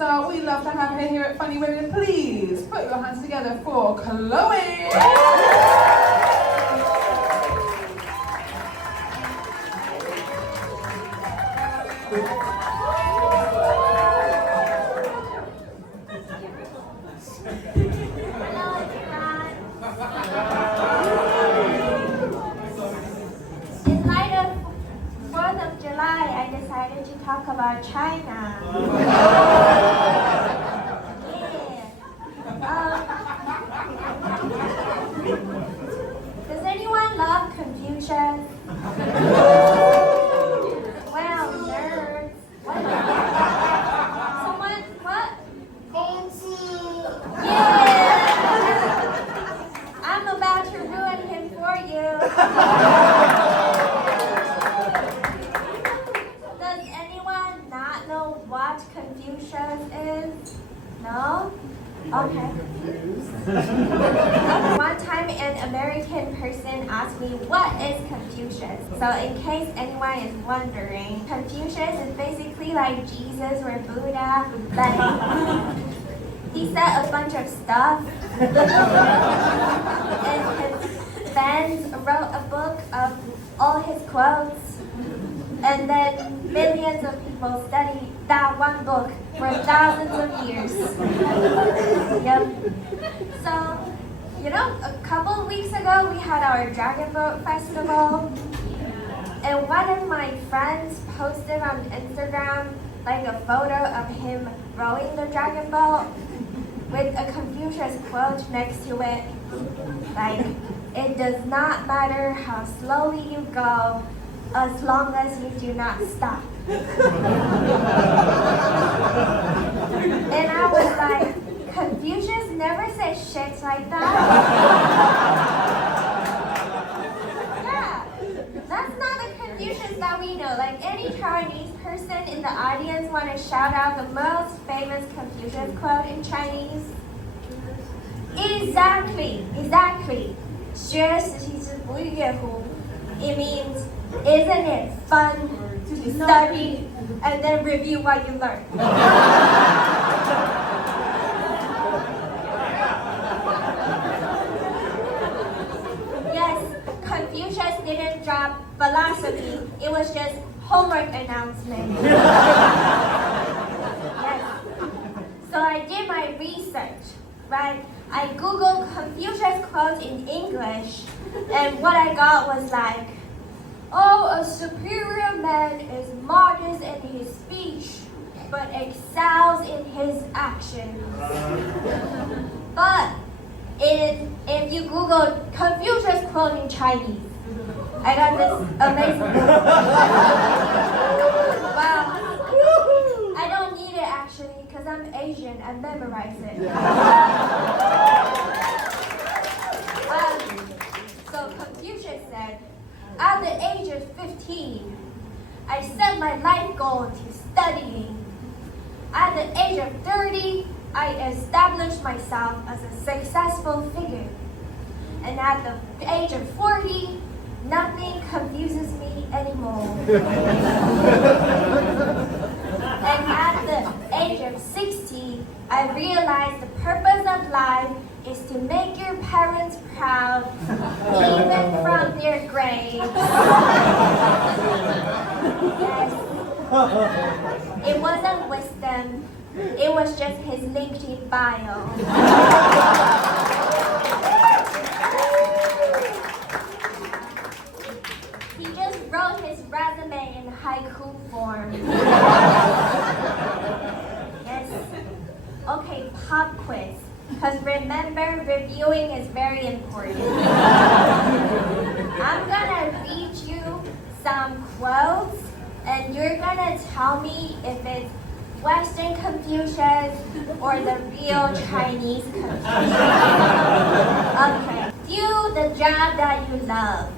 star we love to have here at Funny Women. Please put your hands together for Chloe. In light of 4th of July, I decided to talk about China. Does anyone love Confucius? Well, nerds. What? Someone, what? Yeah! I'm about to ruin him for you. Does anyone not know what Confucius is? No? Okay. One time an American person asked me, what is Confucius? So in case anyone is wondering, Confucius is basically like Jesus or Buddha. Like, he said a bunch of stuff. And his fans wrote a book of all his quotes. And then millions of people studied that one book for thousands of years. Yep. So, a couple of weeks ago we had our Dragon Boat Festival. And one of my friends posted on Instagram like a photo of him rowing the dragon boat with a Confucius quote next to it. Like, it does not matter how slowly you go, as long as you do not stop. And I was like, Confucius never said shit like that. Yeah, that's not the Confucius that we know. Like, any Chinese person in the audience want to shout out the most famous Confucius quote in Chinese? Exactly. 学习之不亦乐乎. It means, isn't it fun to study and then review what you learned? Yes, Confucius didn't drop philosophy. It was just homework announcement. Yes. So I did my research, right? I googled Confucius quotes in English, and what I got was like, oh, a superior man is modest in his speech, but excels in his actions. But if you Google Confucius quote in Chinese, I got this amazing Wow. I don't need it actually, because I'm Asian, I memorize it. So Confucius said, at the age of 15, I set my life goal to studying. At the age of 30, I established myself as a successful figure. And at the age of 40, nothing confuses me anymore. And at the age of 60, I realized the purpose of life is to make your parents proud, even from their graves. Yes. It wasn't wisdom, it was just his LinkedIn bio. He just wrote his resume in haiku form. Yes. Okay, pop quiz. Because remember, reviewing is very important. I'm gonna read you some quotes, and you're gonna tell me if it's Western Confucius or the real Chinese Confucius. Okay. Do the job that you love,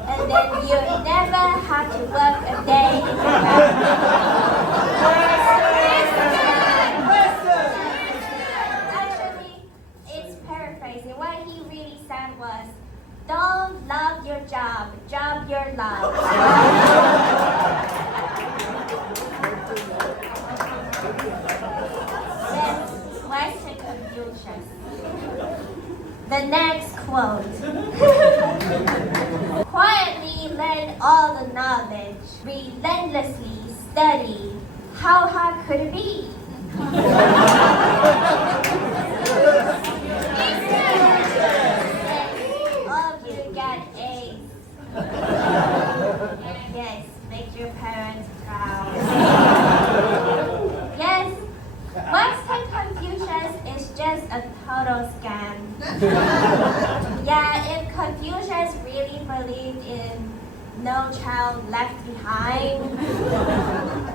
and then you never have to work a day in your Actually, it's paraphrasing. What he really said was, don't love your job, job your love. The next quote. Quietly learn all the knowledge, relentlessly study. How hard could it be? All of you got A's. Yes, make your parents proud. Yes, Western Confucius is just a total scam. Yeah, if Confucius really believed in no child left behind,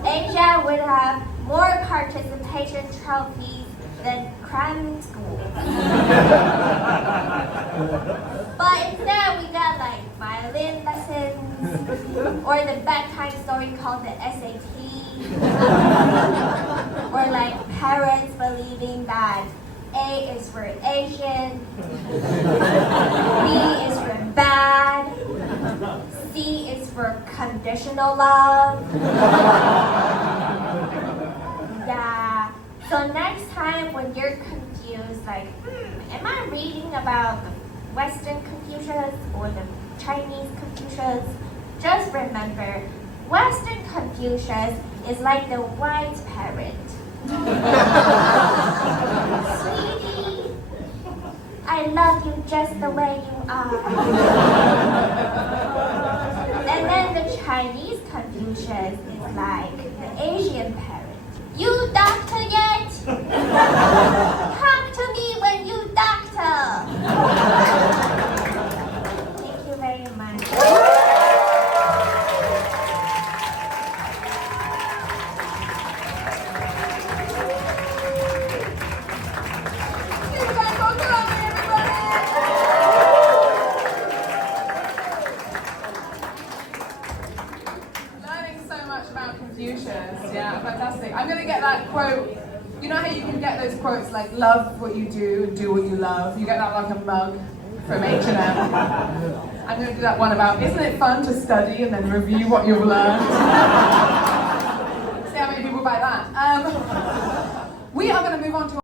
Asia would have more participation trophies than cramming school. But instead we got like violin lessons, or the bedtime story called the SAT, or like parents believing that A is for Asian, B is for bad, C is for conditional love. Yeah. So next time when you're confused, like, am I reading about the Western Confucius or the Chinese Confucius? Just remember, Western Confucius is like the white parent. Sweetie, I love you just the way you are. And then the Chinese Confucius is like the Asian parent. You doctor yet? Talk to me when you doctor. Thank you very much. Learning so much about Confucius. Yeah, fantastic. I'm going to get that quote. You know how you can get those quotes like love what you do and do what you love? You get that like a mug from H&M. I'm going to do that one about, isn't it fun to study and then review what you've learned? See how many people buy that. We are going to move on to